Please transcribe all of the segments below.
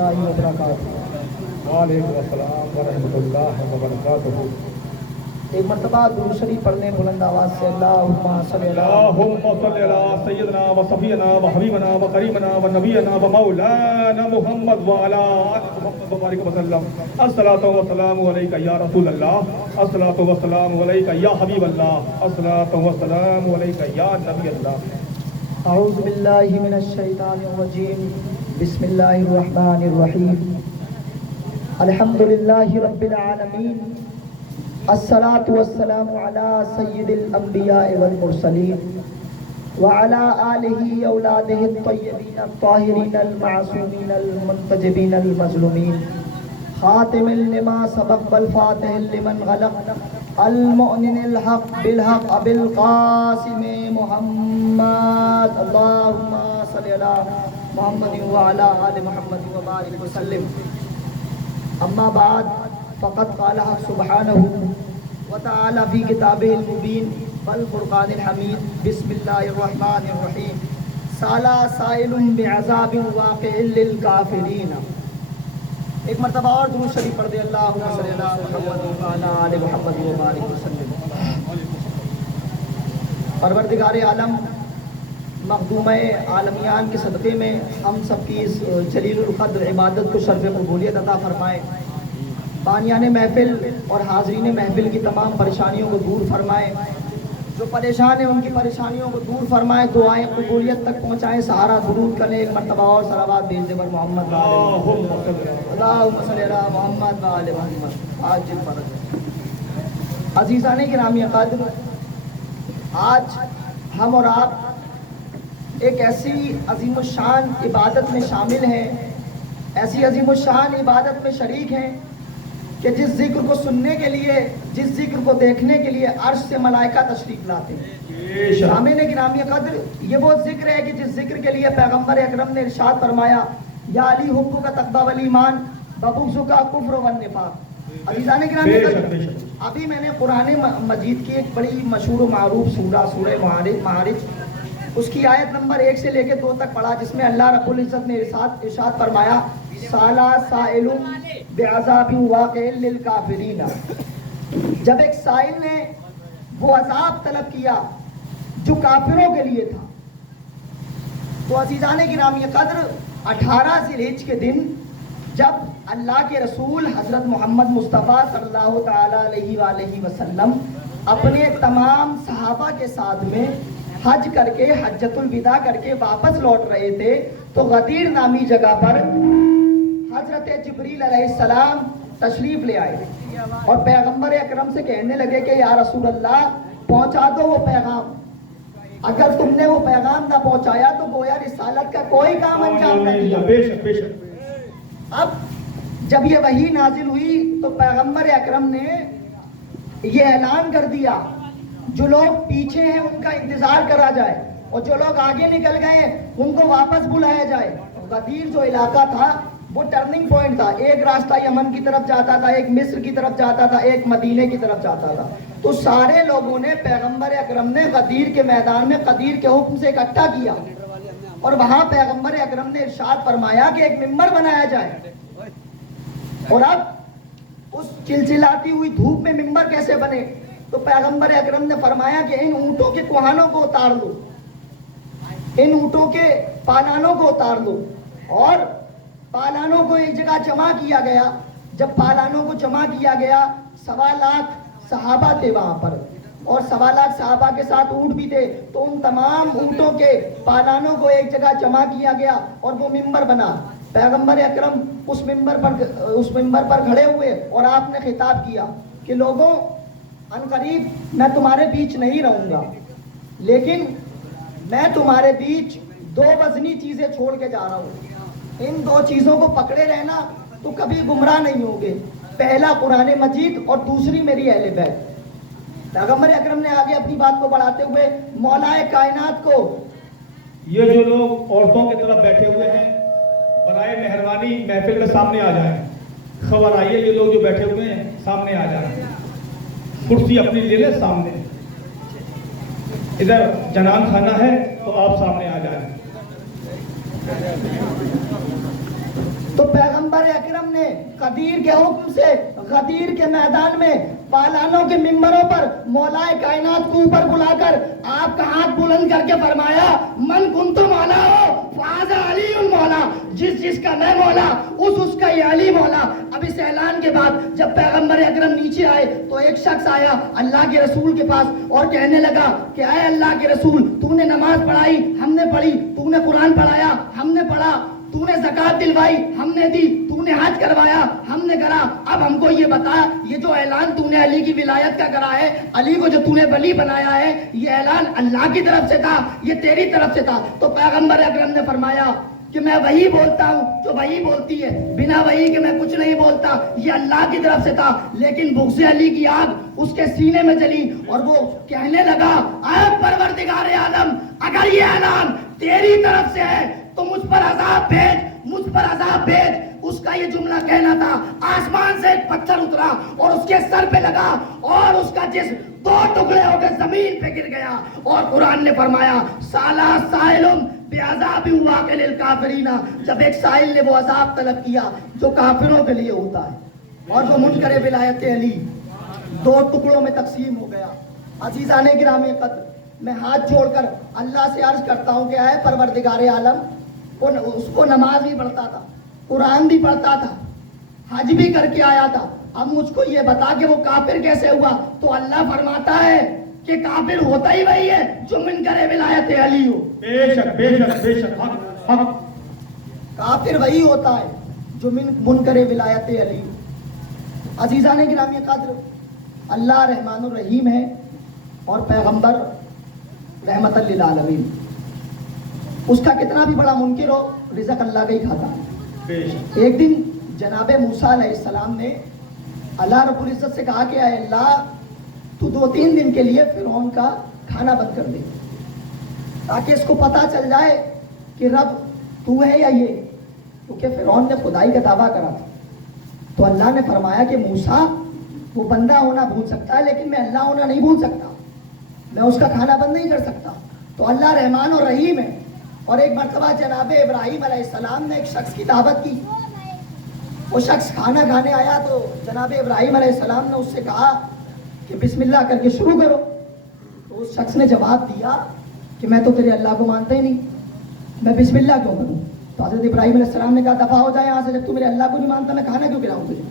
اللہ وبرکاتہ۔ وعلیکم السلام ورحمۃ اللہ وبرکاتہ۔ ایک مرتبہ درود شریف پڑھنے بلند آواز سے اللہم صلی اللہم صلی علی سیدنا و صفینا و حبیبنا و کریمنا و نبینا و مولانا محمد وعلی آلہ محمد وبارک وسلم۔ الصلاۃ والسلام علیک یا رسول اللہ، الصلاۃ والسلام علیک یا حبیب اللہ، الصلاۃ والسلام علیک یا نبی اللہ۔ اعوذ باللہ من الشیطان الرجیم، بسم اللہ الرحمن الرحیم، الحمدللہ رب العالمین، الصلاۃ والسلام علی سید الانبیاء والمرسلین وعلی آلہ اولادہ الطیبین الطاہرین المعصومین المنتجبین المظلومین، خاتم لما سبق والفاتح لمن غلق، المؤمن الحق بالحق ابی القاسم محمد، اللہم صلی علی محمد وعلی آل محمد وبارک وسلم۔ اما بعد فقد قال حق سبحانہ وتعالی فی کتابہ المبین والفرقان الحمید، بسم اللہ الرحمن الرحیم، سالا سائل بعذاب واقع للکافرین۔ ایک مرتبہ اور درود شریف پڑھ دے، اللہم صلی علی محمد وعلی آل محمد وبارک وسلم۔ پروردگار عالم مخدومہ عالمیان کے صدقے میں ہم سب کی اس جلیل القدر عبادت کو شرف قبولیت عطا فرمائے، بانیان محفل اور حاضرین محفل کی تمام پریشانیوں کو دور فرمائے، جو پریشان ہیں ان کی پریشانیوں کو دور فرمائے، دعائیں قبولیت تک پہنچائیں۔ سہارا درود کریں، ایک مرتبہ اور صلوات بھیج دے بر محمد، اللہم صلی علی محمد و آل محمد۔ آج جن فرض عزیزان گرامی قدر، آج ہم اور آپ ایک ایسی عظیم الشان عبادت میں شامل ہیں، ایسی عظیم الشان عبادت میں شریک ہیں کہ جس ذکر کو سننے کے لیے، جس ذکر کو دیکھنے کے لیے عرش سے ملائکہ تشریف لاتے ہیں۔ سامعین گرامی قدر، یہ وہ ذکر ہے کہ جس ذکر کے لیے پیغمبر اکرم نے ارشاد فرمایا، یا علی حب کا تقویٰ والایمان ببغض کا کفر والنفاق۔ عزیزان گرامی قدر، ابھی میں نے قرآن مجید کی ایک بڑی مشہور و معروف سورہ معارج، اس کی آیت نمبر 1 سے لے کے 2 تک پڑھا، جس میں اللہ رب العزت نے ارشاد فرمایا، سالا سائل بعذاب واقع للکافرین۔ جب ایک سائل نے وہ عذاب طلب کیا جو کافروں کے لیے تھا، تو عزیزان گرامی قدر 18 ذی الحجہ کے دن جب اللہ کے رسول حضرت محمد مصطفیٰ صلی اللہ تعالی علیہ وآلہ وسلم اپنے تمام صحابہ کے ساتھ میں حج کر کے، حجۃ الوداع کر کے واپس لوٹ رہے تھے، تو غدیر نامی جگہ پر حضرت جبریل علیہ السلام تشریف لے آئے اور پیغمبر اکرم سے کہنے لگے کہ یا رسول اللہ پہنچا دو وہ پیغام، اگر تم نے وہ پیغام نہ پہنچایا تو گویا رسالت کا کوئی کام انجام نہ دیا۔ اب جب یہ وحی نازل ہوئی تو پیغمبر اکرم نے یہ اعلان کر دیا، جو لوگ پیچھے ہیں ان کا انتظار کرا جائے اور جو لوگ آگے نکل گئے ان کو واپس بلایا جائے۔ غدیر جو علاقہ تھا وہ ٹرننگ پوائنٹ تھا، ایک راستہ یمن کی طرف جاتا تھا، ایک مصر کی طرف جاتا تھا، ایک مدینے کی طرف جاتا تھا۔ تو سارے لوگوں نے پیغمبر اکرم نے غدیر کے میدان میں قدیر کے حکم سے اکٹھا کیا اور وہاں پیغمبر اکرم نے ارشاد فرمایا کہ ایک ممبر بنایا جائے۔ اور اب اس چلچلاتی ہوئی دھوپ میں ممبر کیسے بنے؟ تو پیغمبر اکرم نے فرمایا کہ ان اونٹوں کے کوہانوں کو اتار لو، ان اونٹوں کے پالانوں کو اتار لو، اور پالانوں کو ایک جگہ جمع کیا گیا۔ جب پالانوں کو جمع کیا گیا، 1.25 لاکھ صحابہ تھے وہاں پر اور 1.25 لاکھ صحابہ کے ساتھ اونٹ بھی تھے، تو ان تمام اونٹوں کے پالانوں کو ایک جگہ جمع کیا گیا اور وہ ممبر بنا۔ پیغمبر اکرم اس ممبر پر کھڑے ہوئے اور آپ نے خطاب کیا کہ لوگوں، عنقریب میں تمہارے بیچ نہیں رہوں گا، لیکن میں تمہارے بیچ 2 وزنی چیزیں چھوڑ کے جا رہا ہوں، ان 2 چیزوں کو پکڑے رہنا تو کبھی گمراہ نہیں ہوگے، پہلا قرآن مجید اور دوسری میری اہل بیت۔ پیغمبر اکرم نے آگے اپنی بات کو بڑھاتے ہوئے مولا کائنات کو، یہ جو لوگ عورتوں کی طرف بیٹھے ہوئے ہیں برائے مہربانی محفل میں سامنے آ جائیں، خبر آئیے یہ لوگ جو بیٹھے ہوئے ہیں سامنے آ جائیں، کرسی اپنی لے لیں سامنے، ادھر جنان خانہ ہے تو آپ سامنے آ جائیں۔ تو پیغمبر اکرم نے قدیر کے حکم سے غدیر کے میدان میں پالانوں کے ممبروں پر مولائے کائنات کو اوپر بلا کر آپ کا ہاتھ بلند کر کے فرمایا من کنت مولا ہو فہذا علی المولا، جس کا میں مولا اس کا یہ علی مولا۔ اب اس اعلان کے بعد جب پیغمبر اکرم نیچے آئے تو ایک شخص آیا اللہ کے رسول کے پاس اور کہنے لگا کہ اے اللہ کے رسول، تو نے نماز پڑھائی ہم نے پڑھی، تو نے قرآن پڑھایا ہم نے پڑھا، تو نے زکوٰۃ دلوائی ہم نے دی، تو نے حج کروایا ہم نے کرا، اب ہم کو یہ بتا یہ جو اعلان تو نے علی کی ولایت کا کرا ہے، علی کو جو تو نے ولی بنایا ہے، یہ اعلان اللہ کی طرف سے تھا یہ تیری طرف سے تھا؟ تو پیغمبر اکرم نے فرمایا کہ میں وہی بولتا ہوں جو وہی بولتی ہے، بنا وہی کے میں کچھ نہیں بولتا، یہ اللہ کی طرف سے تھا۔ لیکن بغض علی کی آگ اس کے سینے میں جلی اور وہ کہنے لگا اے پروردگار عالم، اگر یہ اعلان تیری طرف سے ہے تو مجھ پر عذاب بھیج۔ اس کا یہ جملہ کہنا تھا، آسمان سے ایک پتھر اترا اور اس کے سر پہ لگا اور اس کا جسم دو ٹکڑے ہو کے زمین پہ گر گیا، اور قرآن نے فرمایا سالا سائلم بعذاب واقع للکافرین، جب ایک سائل نے وہ عذاب طلب کیا جو کافروں کے لیے ہوتا ہے، اور جو منکر ولایت علی دو ٹکڑوں میں تقسیم ہو گیا۔ عزیزان گرامی قدر، میں ہاتھ جوڑ کر اللہ سے عرض کرتا ہوں کہ اے پروردگار عالم، اس کو نماز بھی پڑھتا تھا، قرآن بھی پڑھتا تھا، حج بھی کر کے آیا تھا، اب مجھ کو یہ بتا کہ وہ کافر کیسے ہوا؟ تو اللہ فرماتا ہے کہ کافر ہوتا ہی وہی ہے جو منکر ولایت علی ہو۔ بے شک حق۔ کافر وہی ہوتا ہے جو منکر ولایت علی ہو۔ عزیزان گرامی قدر، اللہ رحمان الرحیم ہے اور پیغمبر رحمت للعالمین، اس کا کتنا بھی بڑا منکر ہو رزق اللہ کا ہی کھاتا ہے۔ ایک دن جناب موسیٰ علیہ السلام نے اللہ رب العزت سے کہا کہ اے اللہ، تو 2-3 دن کے لیے فرعون کا کھانا بند کر دے تاکہ اس کو پتا چل جائے کہ رب تو ہے یا یہ، کیونکہ فرعون نے خدائی کا دعویٰ کرا تھا۔ تو اللہ نے فرمایا کہ موسیٰ، وہ بندہ ہونا بھول سکتا ہے لیکن میں اللہ ہونا نہیں بھول سکتا، میں اس کا کھانا بند نہیں کر سکتا۔ تو اللہ رحمان اور رحیم ہے۔ اور ایک مرتبہ جناب ابراہیم علیہ السلام نے ایک شخص کی دعوت کی، وہ شخص کھانا کھانے آیا تو جناب ابراہیم علیہ السلام نے اس سے کہا کہ بسم اللہ کر کے شروع کرو۔ تو اس شخص نے جواب دیا کہ میں تو تیرے اللہ کو مانتا ہی نہیں، میں بسم اللہ کیوں کروں؟ تو حضرت ابراہیم علیہ السلام نے کہا دفع ہو جائے یہاں سے، جب تو میرے اللہ کو نہیں مانتا میں کھانا کیوں کھلاؤں تجھے؟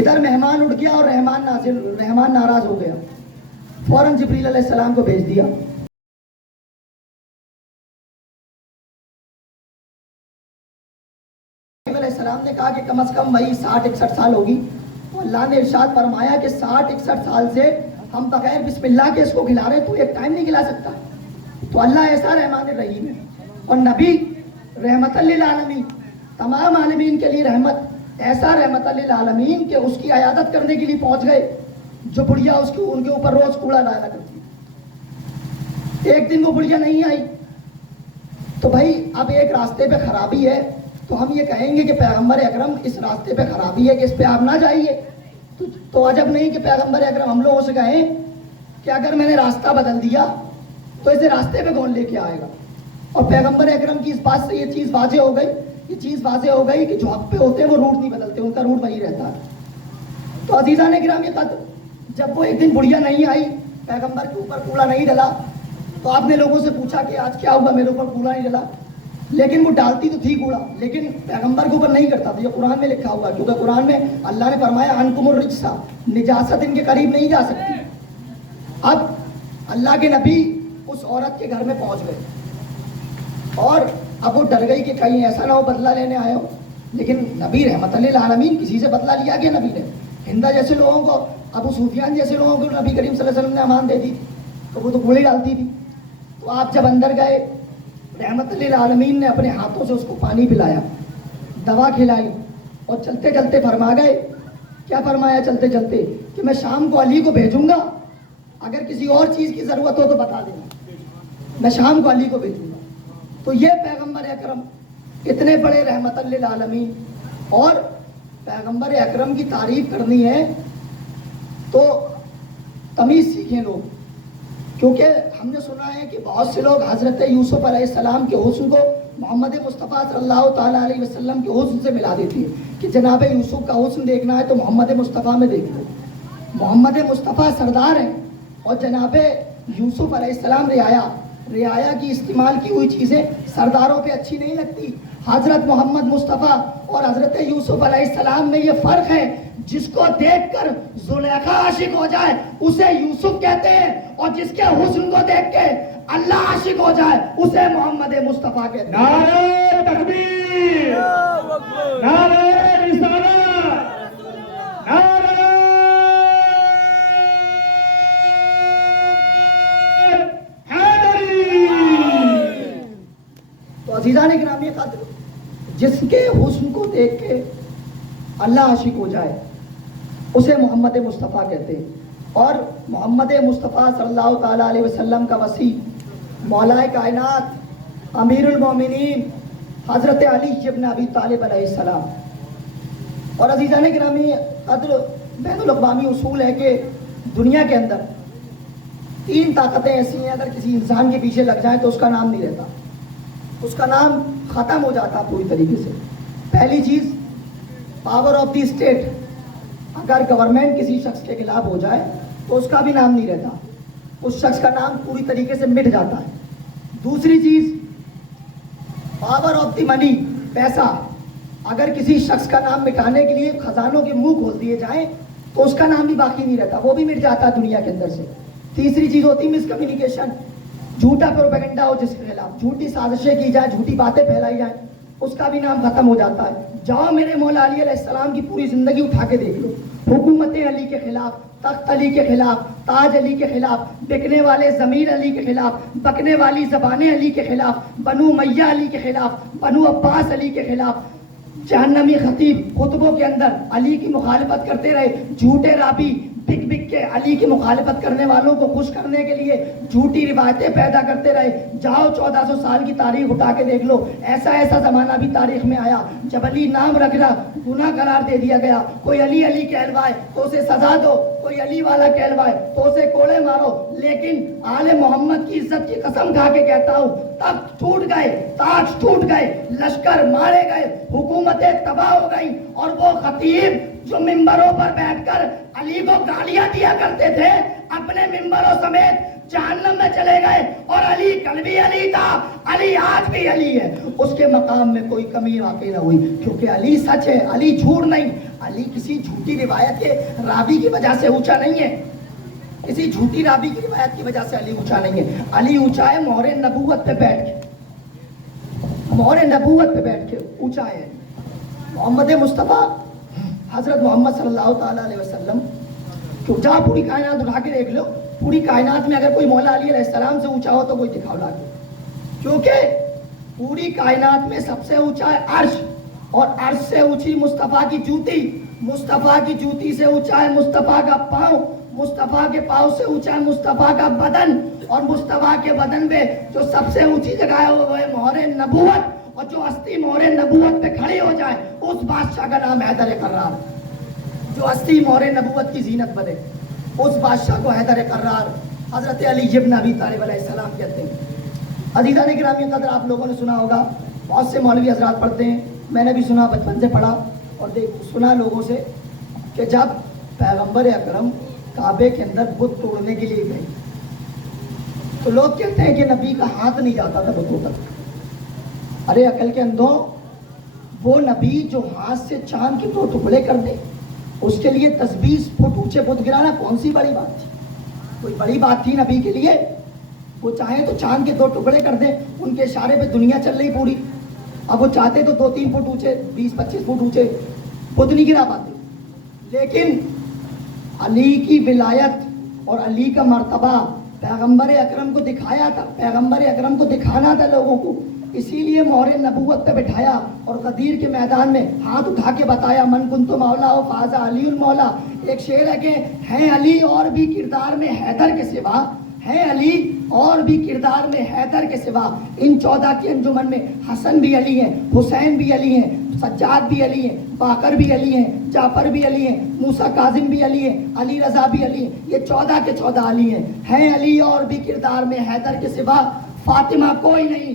ادھر مہمان اٹھ گیا اور رحمان ناراض ہو گیا، فوراً جبریل علیہ السلام کو بھیج دیا۔ علیہ السلام نے کہا کہ کم از کم وہی 60-61 سال ہوگی۔ تو اللہ نے ارشاد فرمایا کہ 60-61 سال سے ہم بغیر بسم اللہ کے اس کو کھلا رہے، تو ایک ٹائم نہیں کھلا سکتا۔ تو اللہ ایسا رحمان الرحیم ہے، اور نبی رحمت للعالمین، تمام عالمین کے لیے رحمت، ایسا رحمت للعالمین کہ اس کی عیادت کرنے کے لیے پہنچ گئے جو بڑھیا ان کے اوپر روز کوڑا ڈالا کرتی۔ ایک دن وہ بڑھیا نہیں آئی تو بھائی اب ایک راستے پہ خرابی ہے، تو ہم یہ کہیں گے کہ پیغمبر اکرم اس راستے پہ خرابی ہے کہ اس پہ آپ نہ جائیے، تو عجب نہیں کہ پیغمبر اکرم ہم لوگوں سے کہیں کہ اگر میں نے راستہ بدل دیا تو اسے راستے پہ کون لے کے آئے گا؟ اور پیغمبر اکرم کی اس بات سے یہ چیز واضح ہو گئی کہ جو حق پہ ہوتے ہیں وہ روٹ نہیں بدلتے، ان کا روٹ وہی رہتا ہے۔ تو عزیزان گرامی قدر، جب وہ ایک دن بڑھیا نہیں آئی، پیغمبر کے اوپر کوڑا نہیں ڈلا، تو آپ نے لوگوں سے پوچھا کہ آج کیا ہوا میرے اوپر کوڑا نہیں ڈلا؟ لیکن وہ ڈالتی تو تھی کوڑا، لیکن پیغمبر کے اوپر نہیں کرتا تھا۔ یہ قرآن میں لکھا ہوا، کیونکہ قرآن میں اللہ نے فرمایا انکم الرجسا، نجاست ان کے قریب نہیں جا سکتی۔ اب اللہ کے نبی اس عورت کے گھر میں پہنچ گئے اور اب وہ ڈر گئی کہ کہیں ایسا نہ ہو بدلہ لینے آئے ہو، لیکن نبی رحمت للعالمین، کسی سے بدلہ لیا گیا نبی نے؟ ہندا جیسے لوگوں کو، ابو سفیان جیسے لوگوں کو نبی کریم صلی اللہ علیہ وسلم نے امان دے دی تو وہ تو گولی ڈالتی تھی۔ تو آپ جب اندر گئے، رحمت للعالمین نے اپنے ہاتھوں سے اس کو پانی پلایا، دوا کھلائی، اور چلتے چلتے فرما گئے، کیا فرمایا چلتے چلتے؟ کہ میں شام کو علی کو بھیجوں گا، اگر کسی اور چیز کی ضرورت ہو تو بتا دینا، میں شام کو علی کو بھیجوں گا۔ تو یہ پیغمبر اکرم اتنے بڑے رحمت للعالمین، اور پیغمبر اکرم کی تعریف کرنی ہے تو تمیز سیکھیں لوگ، کیونکہ ہم نے سنا ہے کہ بہت سے لوگ حضرت یوسف علیہ السلام کے حسن کو محمد مصطفیٰ صلی اللہ تعالیٰ علیہ وسلم کے حسن سے ملا دیتی ہے کہ جناب یوسف کا حسن دیکھنا ہے تو محمد مصطفیٰ میں دیکھ لو. محمد مصطفیٰ سردار ہیں اور جناب یوسف علیہ السلام رعایا کی استعمال کی ہوئی چیزیں سرداروں پہ اچھی نہیں لگتی. حضرت محمد مصطفیٰ اور حضرت یوسف علیہ السلام میں یہ فرق ہے. جس کو دیکھ کر زلیخا عاشق ہو جائے اسے یوسف کہتے ہیں، اور جس کے حسن کو دیکھ کے اللہ عاشق ہو جائے اسے محمد مصطفیٰ کہتے ہیں. نعرہ تکبیر، نعرہ رسالت، نعرہ حیدری. تو عزیزان گرامی قدر، جس کے حسن کو دیکھ کے اللہ عاشق ہو جائے اسے محمد مصطفیٰ کہتے ہیں. اور محمد مصطفیٰ صلی اللہ تعالیٰ علیہ وسلم کا وسیع مولا کائنات امیر المومنین حضرت علی ابن ابی طالب علیہ السلام. اور عزیزان گرامی قدر، بین الاقوامی اصول ہے کہ دنیا کے اندر 3 طاقتیں ایسی ہیں اگر کسی انسان کے پیچھے لگ جائیں تو اس کا نام نہیں رہتا، اس کا نام ختم ہو جاتا پوری طریقے سے. پہلی چیز پاور آف دی اسٹیٹ، اگر گورنمنٹ کسی شخص کے خلاف ہو جائے تو اس کا بھی نام نہیں رہتا، اس شخص کا نام پوری طریقے سے مٹ جاتا ہے. دوسری چیز پاور آف دی منی، پیسہ، اگر کسی شخص کا نام مٹانے کے لیے خزانوں کے منہ کھول دیے جائیں تو اس کا نام بھی باقی نہیں رہتا، وہ بھی مٹ جاتا ہے دنیا کے اندر سے. تیسری چیز ہوتی مس کمیونیکیشن، جھوٹا پروپیگنڈا ہو جس کے خلاف، جھوٹی سازشیں کی جائیں، جھوٹی باتیں پھیلائی جائیں، اس کا بھی نام ختم ہو جاتا ہے. جاؤ میرے مولا علی علیہ السلام کی پوری زندگی اٹھا کے دیکھ لو، حکومت علی کے خلاف، تخت علی کے خلاف، تاج علی کے خلاف، بکنے والے ضمیر علی کے خلاف، بکنے والی زبانیں علی کے خلاف، بنو امیہ علی کے خلاف، بنو عباس علی کے خلاف، جہنمی خطیب خطبوں کے اندر علی کی مخالفت کرتے رہے، جھوٹے رابی بک بک کے علی کی مخالفت کرنے والوں کو خوش کرنے کے لیے جھوٹی روایتیں پیدا کرتے رہے. جاؤ 1400 سال کی تاریخ اٹھا کے دیکھ لو، ایسا زمانہ بھی تاریخ میں آیا جب علی نام رکھنا گناہ قرار دے دیا گیا. کوئی علی کہلوائے تو اسے سزا دو، کوئی علی والا کہلوائے تو اسے کوڑے مارو. لیکن آل محمد کی عزت کی قسم کھا کے کہتا ہوں، تخت ٹوٹ گئے، تاج ٹوٹ گئے، لشکر مارے گئے، حکومتیں تباہ ہو گئیں، اور وہ خطیب جو ممبروں پر بیٹھ کر علی کو گالیاں دیا کرتے تھے اپنے ممبروں سمیت جہنم میں چلے گئے. اور علی کل بھی علی تھا، علی آج بھی علی ہے، اس کے مقام میں کوئی کمی واقع نہ ہوئی، کیونکہ علی سچ ہے، علی جھوٹ نہیں. علی کسی جھوٹی روایت کے راوی کی وجہ سے اونچا نہیں ہے، کسی جھوٹی راوی کی روایت کی وجہ سے علی اونچا نہیں ہے. علی اونچا ہے مہر نبوت پہ بیٹھ کے، مہر نبوت پہ بیٹھ کے اونچا ہے. محمد مصطفیٰ حضرت محمد صلی اللہ تعالیٰ علیہ وسلم، جہاں پوری کائنات اٹھا کے دیکھ لو، پوری کائنات میں اگر کوئی مولا علی علیہ السلام سے اونچا ہو تو کوئی دکھاؤ لا کے، کیونکہ پوری کائنات میں سب سے اونچا ہے عرش، اور عرش سے اونچی مصطفیٰ کی جوتی، مصطفیٰ کی جوتی سے اونچا ہے مصطفیٰ کا پاؤں، مصطفیٰ کے پاؤں سے اونچا ہے مصطفیٰ کا بدن، اور مصطفیٰ کے بدن پہ جو سب سے اونچی جگہ ہے وہ ہے مہر نبوت. اور جو ہستی مہر نبوت پہ کھڑی ہو جائے اس بادشاہ کا نام حیدر قرار، جو ہستی مہر نبوت کی زینت بنے اس بادشاہ کو حیدر قرار حضرت علی ابن ابی طالب علیہ السلام کہتے ہیں. عزیزان گرامی قدر، آپ لوگوں نے سنا ہوگا، بہت سے مولوی حضرات پڑھتے ہیں، میں نے بھی سنا، بچپن سے پڑھا اور سنا لوگوں سے کہ جب پیغمبر اکرم کعبے کے اندر بت توڑنے کے لیے گئے تو لوگ کہتے ہیں کہ نبی کا ہاتھ نہیں جاتا تھا بتوں تک. ارے عقل کے اندھوں، وہ نبی جو ہاتھ سے چاند کے 2 ٹکڑے کر دے، اس کے لیے 10-20 فٹ اونچے بت گرانا کون سی بڑی بات تھی؟ کوئی بڑی بات تھی نبی کے لیے؟ وہ چاہیں تو چاند کے 2 ٹکڑے کر دیں، ان کے اشارے پہ دنیا چل رہی پوری. اب وہ چاہتے تو 2-3 فٹ اونچے، 20-25 فٹ اونچے بت نہیں گرا پاتے. لیکن علی کی ولایت اور علی کا مرتبہ پیغمبر اکرم کو دکھایا تھا، پیغمبر اکرم کو دکھانا تھا لوگوں کو، اسی لیے مہر نبوت پہ بٹھایا اور غدیر کے میدان میں ہاتھ اٹھا کے بتایا من کنت مولا و فاز علی المولا. ایک شعر ہے کہ ہے علی اور بھی کردار میں حیدر کے سوا، ہے علی اور بھی کردار میں حیدر کے سوا. ان 14 کی انجمن میں حسن بھی علی ہیں، حسین بھی علی ہیں، سجاد بھی علی ہیں، باقر بھی علی ہیں، جعفر بھی علی ہیں، موسیٰ کاظم بھی علی ہیں، علی رضا بھی علی ہیں. یہ 14 کے 14 علی ہیں. ہے علی اور بھی کردار میں حیدر کے سوا، فاطمہ کوئی نہیں،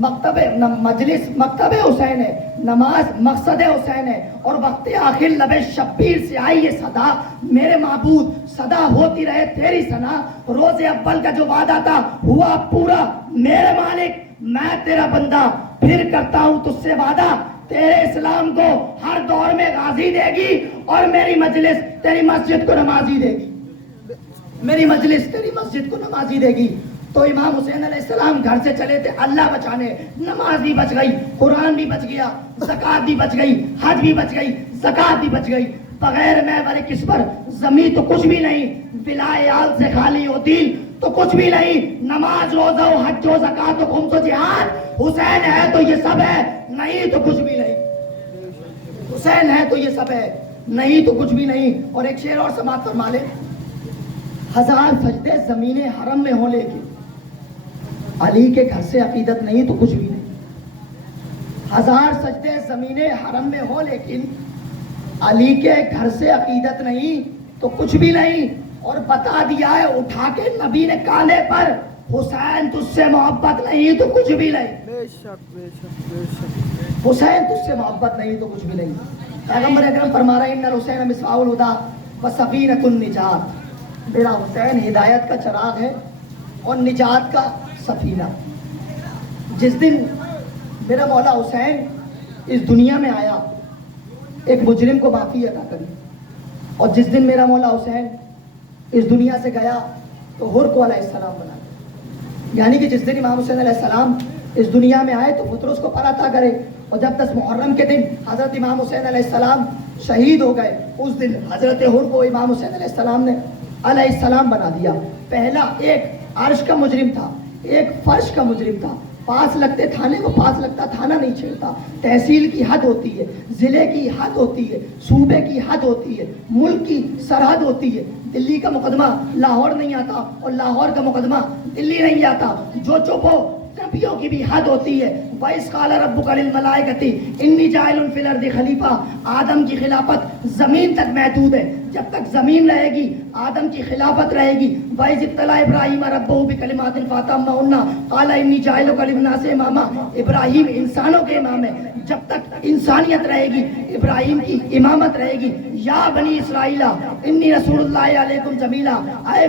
مجلس مکتب حسین ہے، نماز مقصد حسین ہے، اور وقت آخر لب شبیر سے آئی یہ صدا، میرے معبود صدا ہوتی رہے تیری ثنا، روز اول کا جو وعدہ تھا ہوا پورا میرے مالک، میں تیرا بندہ پھر کرتا ہوں تجھ سے وعدہ، تیرے اسلام کو ہر دور میں غازی دے گی، اور میری مجلس تیری مسجد کو نمازی دے گی، میری مجلس تیری مسجد کو نمازی دے گی۔ تو امام حسین علیہ السلام گھر سے چلے تھے اللہ بچانے، نماز بھی بچ گئی، قرآن بھی بچ گیا، زکوٰۃ بھی بچ گئی، حج بھی بچ گئی، زکوٰۃ بھی بچ گئی، بغیر میں والے کس پر زمین تو کچھ بھی نہیں، بلا عیال سے خالی ہو دل تو کچھ بھی نہیں، نماز روزہ و حج و زکوٰۃ و خمس و جہاد، حسین ہے تو یہ سب ہے، نہیں تو کچھ بھی نہیں، حسین ہے تو یہ سب ہے، نہیں تو کچھ بھی نہیں۔ اور ایک شعر اور سماعت فرما لے، ہزار سجدے زمین حرم میں ہوں لیکن علی کے گھر سے عقیدت نہیں تو کچھ بھی نہیں، ہزار سجدے زمین حرم میں ہو لیکن علی کے گھر سے عقیدت نہیں تو کچھ بھی نہیں، اور بتا دیا ہے اٹھا کے نبی نے کانے پر، حسین تجھ سے محبت نہیں تو کچھ بھی نہیں، بے شک بے شک بے شک، حسین تجھ سے محبت نہیں تو کچھ بھی نہیں۔ پیغمبر اکرم فرما رہے ہیں ان الحسین مصباح الہدی وسفینۃ النجات، میرا حسین ہدایت کا چراغ ہے اور نجات کا سفینہ۔ جس دن میرا مولا حسین اس دنیا میں آیا ایک مجرم کو معافی عطا کری، اور جس دن میرا مولا حسین اس دنیا سے گیا تو حر کو علیہ السلام بنا دیا، یعنی کہ جس دن امام حسین علیہ السلام اس دنیا میں آئے تو فطر اس کو پر عطا کرے، اور جب 10 محرم کے دن حضرت امام حسین علیہ السلام شہید ہو گئے اس دن حضرت حر کو امام حسین علیہ السلام نے علیہ السلام بنا دیا۔ پہلا ایک عرش کا مجرم تھا، ایک فرش کا مجرم تھا، پاس لگتے تھانے کو پاس لگتا تھانہ نہیں چھیڑتا، تحصیل کی حد ہوتی ہے، ضلع کی حد ہوتی ہے، صوبے کی حد ہوتی ہے، ملک کی سرحد ہوتی ہے، دلی کا مقدمہ لاہور نہیں آتا اور لاہور کا مقدمہ دلی نہیں آتا، جو چپ ہو نبیوں کی بھی حد ہوتی ہے۔ وَإِذْ قَالَ رَبُّكَ لِلْمَلَائِكَةِ إِنِّي جَاعِلٌ فِي الْأَرْضِ خَلِيفَةً، آدم کی خلافت زمین تک محدود ہے، جب تک زمین رہے گی آدم کی خلافت رہے گی۔ وَإِذِ ابْتَلَىٰ إِبْرَاهِيمَ رَبُّهُ بِكَلِمَاتٍ فَأَتَمَّهُنَّ قَالَ إِنِّي جَاعِلُكَ لِلنَّاسِ إِمَامًا، ابراہیم انسانوں کے امام ہے، جب تک انسانیت رہے گی ابراہیم کی امامت رہے گی۔ یا بنی اسرائیل انی رسول اللہ علیکم جمیلا، اے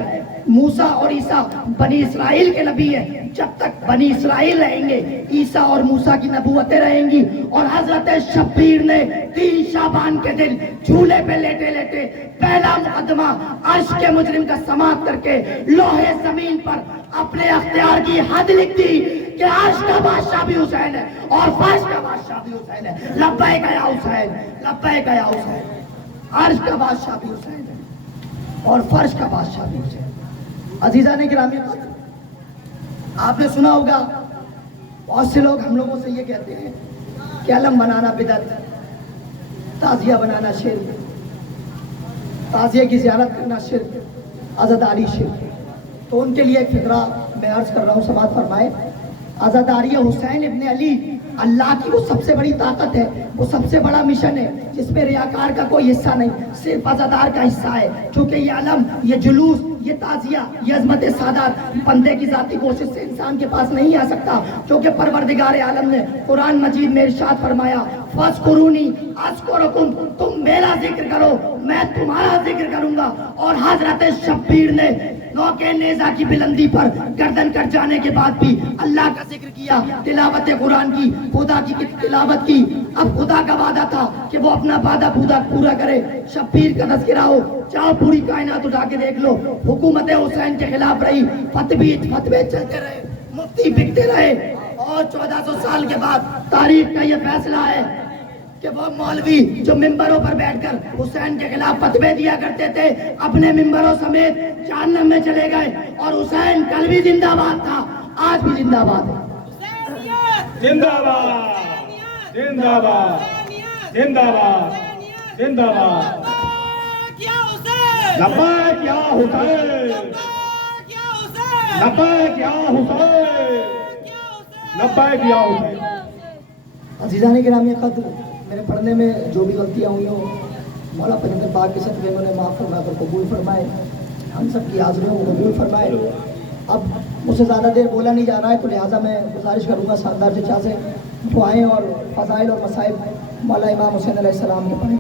موسیٰ اور عیسیٰ بنی اسرائیل کے نبی ہیں، جب تک بنی اسرائیل رہیں گے عیسیٰ اور موسیٰ کی نبوتیں رہیں گی۔ اور حضرت شبیر نے 3 شعبان کے دن جھولے پہ لیٹے لیٹے پہلا مقدمہ عرش کے مجرم کا سماعت کر کے لوہے زمین پر اپنے اختیار کی حد لکھ دی کہ عرش کا بادشاہ بھی حسین ہے اور فرش کا بادشاہ بھی حسین ہے، لبیک یا حسین، لبیک یا حسین، عرش کا بادشاہ بھی حسین ہے اور فرش کا بادشاہ بھی حسین۔ عزیزان گرامی قدر، آپ نے سنا ہوگا بہت سے لوگ ہم لوگوں سے یہ کہتے ہیں کہ علم بنانا بدعت، تعزیہ بنانا شرک، تعزیہ کی زیارت کرنا شرک، عزاداری شرک۔ تو ان کے لیے ایک فقرہ میں عرض کر رہا ہوں، سماعت فرمائے۔ عزاداری حسین ابن علی اللہ کی وہ سب سے بڑی طاقت ہے، وہ سب سے بڑا مشن ہے جس میں ریاکار کا کوئی حصہ نہیں، صرف عزادار کا حصہ ہے، چونکہ یہ علم، یہ جلوس، یہ تعزیہ، یہ عظمت سادات بندے کی ذاتی کوشش سے انسان کے پاس نہیں آ سکتا، کیونکہ پروردگار عالم نے قرآن مجید میں ارشاد فرمایا فَاذْكُرُونِی أَذْكُرْکُم، تم میرا ذکر کرو میں تمہارا ذکر کروں گا۔ اور حضرت شبیر نے نوکے نیزہ کی بلندی پر گردن کٹ جانے کے بعد بھی اللہ کا ذکر کیا، تلاوت قرآن کی، خدا کی تلاوت کی۔ اب خدا کا وعدہ تھا کہ وہ اپنا وعدہ پورا کرے۔ شبیر کا تذکرہ ہو، چاہو پوری کائنات اٹھا کے دیکھ لو، حکومت حسین کے خلاف رہی، فتوے چلتے رہے، مفتی بکتے رہے، اور 1400 سال کے بعد تاریخ کا یہ فیصلہ ہے کہ وہ مولوی جو ممبروں پر بیٹھ کر حسین کے خلاف فتوے دیا کرتے تھے اپنے ممبروں سمیت جہنم میں چلے گئے، اور حسین کل بھی زندہ باد تھا، آج بھی زندہ باد ہے۔ زندہ باد، زندہ باد، زندہ باد، زندہ باد، لبیک یا حسین، لبیک یا حسین، لبیک یا حسین۔ عزیزان گرامی قدر، میرے پڑھنے میں جو بھی غلطیاں ہوئی ہوں مولا پیغمبر پاک کے صدقے میں معاف فرما کر قبول فرمائے، ہم سب کی حاضریوں کو قبول فرمائے۔ اب مجھ سے زیادہ دیر بولا نہیں جا رہا ہے، تو لہٰذا میں گزارش کروں گا سردار چچا سے دعائیں اور فضائل اور مصائب مولا امام حسین علیہ السلام کے پڑھیں۔